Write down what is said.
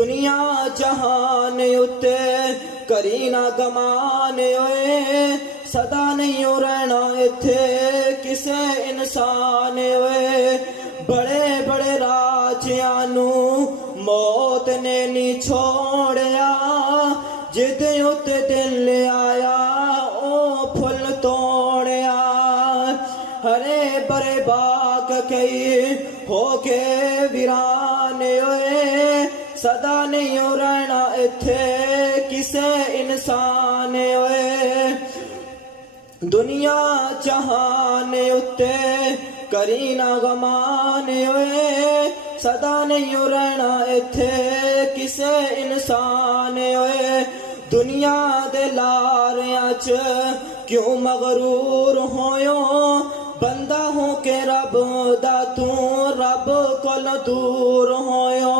दुनिया जहान उत्ते करी ना गमान ओए सदा नहीं रहना इत्थे किसे इंसान ओए बड़े बड़े राजियां नू मौत ने नी छोड़िया जिद उत्ते दिल आया ओ फुल तोड़िया हरे बरे बाग कई होके वीरान ओए सदा नहीं रहना इत्थे किसे इंसान ओए दुनिया जहान उत्ते करी ना गमान ओए सदा नहीं रहना इत्थे किसे इंसान ओए दुनिया दे लारियां च क्यों मगरूर होयो बंदा हो के रब दा तू रब कोल दूर होयो।